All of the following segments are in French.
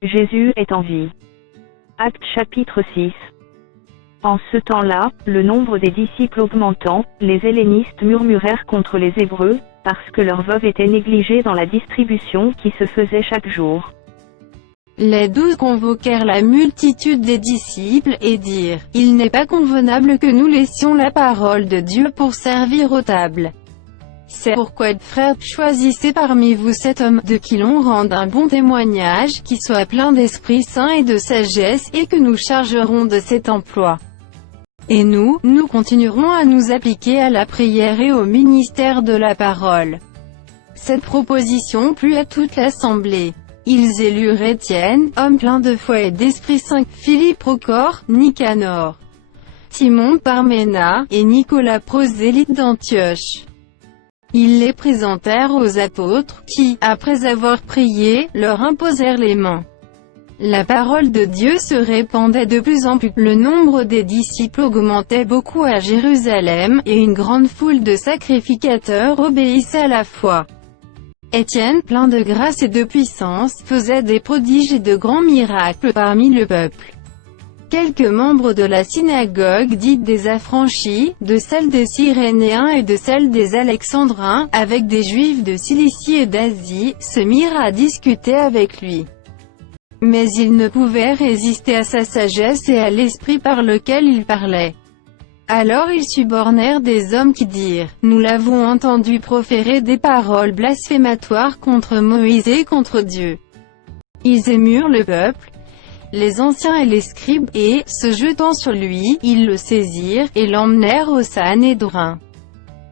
Jésus est en vie. Actes chapitre 6. En ce temps-là, le nombre des disciples augmentant, les hellénistes murmurèrent contre les Hébreux, parce que leurs veuves étaient négligées dans la distribution qui se faisait chaque jour. Les 12 convoquèrent la multitude des disciples, et dirent, « Il n'est pas convenable que nous laissions la parole de Dieu pour servir aux tables. C'est pourquoi, frères, choisissez parmi vous 7 hommes, de qui l'on rende un bon témoignage, qui soit plein d'Esprit Saint et de sagesse, et que nous chargerons de cet emploi. Et nous continuerons à nous appliquer à la prière et au ministère de la parole. » Cette proposition plut à toute l'assemblée. Ils élurent Étienne, homme plein de foi et d'Esprit Saint, Philippe Prochore, Nicanor, Simon Parména, et Nicolas prosélyte d'Antioche. Ils les présentèrent aux apôtres, qui, après avoir prié, leur imposèrent les mains. La parole de Dieu se répandait de plus en plus, le nombre des disciples augmentait beaucoup à Jérusalem, et une grande foule de sacrificateurs obéissait à la foi. Étienne, plein de grâce et de puissance, faisait des prodiges et de grands miracles parmi le peuple. Quelques membres de la synagogue dite des Affranchis, de celle des Cyrénéens et de celle des Alexandrins, avec des Juifs de Cilicie et d'Asie, se mirent à discuter avec lui. Mais ils ne pouvaient résister à sa sagesse et à l'esprit par lequel il parlait. Alors ils subornèrent des hommes qui dirent, « Nous l'avons entendu proférer des paroles blasphématoires contre Moïse et contre Dieu. » Ils émurent le peuple, les anciens et les scribes, et, se jetant sur lui, ils le saisirent, et l'emmenèrent au Sanhédrin.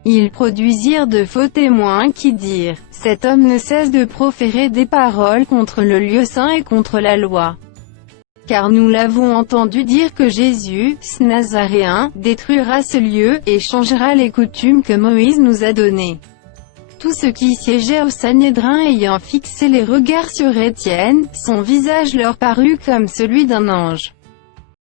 Ils produisirent de faux témoins qui dirent, « Cet homme ne cesse de proférer des paroles contre le lieu saint et contre la loi. Car nous l'avons entendu dire que Jésus, ce Nazaréen, détruira ce lieu, et changera les coutumes que Moïse nous a données. » Tous ceux qui siégeaient au Sanhédrin ayant fixé les regards sur Étienne, son visage leur parut comme celui d'un ange.